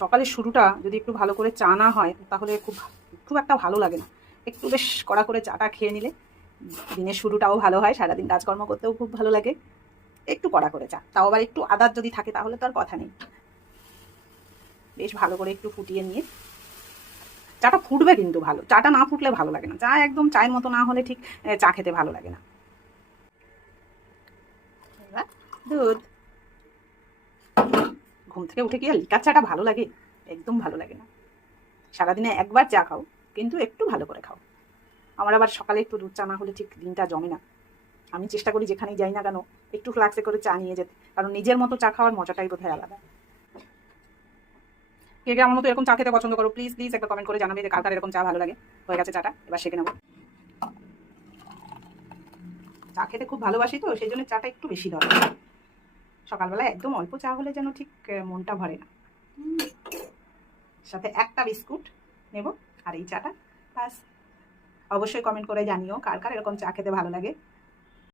সকালের শুরুটা যদি একটু ভালো করে চা না হয় তাহলে খুব একটা ভালো লাগে না। একটু বেশ কড়া করে চাটা খেয়ে নিলে দিনের শুরুটাও ভালো হয়, সারাদিন কাজকর্ম করতেও খুব ভালো লাগে। একটু কড়া করে চা, তাও আবার একটু আদার যদি থাকে তাহলে তো আর কথা নেই। বেশ ভালো করে একটু ফুটিয়ে নিয়ে চাটা ফুটবে, কিন্তু ভালো চাটা না ফুটলে ভালো লাগে না। চা একদম চায়ের মতো না হলে ঠিক চা খেতে ভালো লাগে না। এবার দুধ। ঘুম থেকে উঠে কি আর লিকার চাটা ভালো লাগে? একদম ভালো লাগে না। সারাদিনে একবার চা খাও, কিন্তু একটু ভালো করে খাও। আমার আবার সকালে একটু দুধ চা না হলে ঠিক দিনটা জমে না। আমি চেষ্টা করি যেখানেই যাই না কেন একটু ফ্লাক্সে করে চা নিয়ে যেতে, কারণ নিজের মতো চা খাওয়ার মজাটাই বোধহয় আলাদা। কে কে আমার মতো এরকম চা খেতে পছন্দ করো, প্লিজ প্লিজ একটা কমেন্ট করে জানাবে যে কার কার এরকম চা ভালো লাগে। হয়ে গেছে চাটা, এবার সেঁকে নেবো। চা খেতে খুব ভালোবাসি তো, সেই জন্য চাটা একটু বেশি দরকার। সকালবেলা একদম অল্প চা হলে যেন ঠিক মনটা ভরে না। সাথে একটা বিস্কুট নেব আর এই চাটা, ব্যাস। অবশ্যই কমেন্ট করে জানিও কার কার এরকম চা খেতে ভালো লাগে।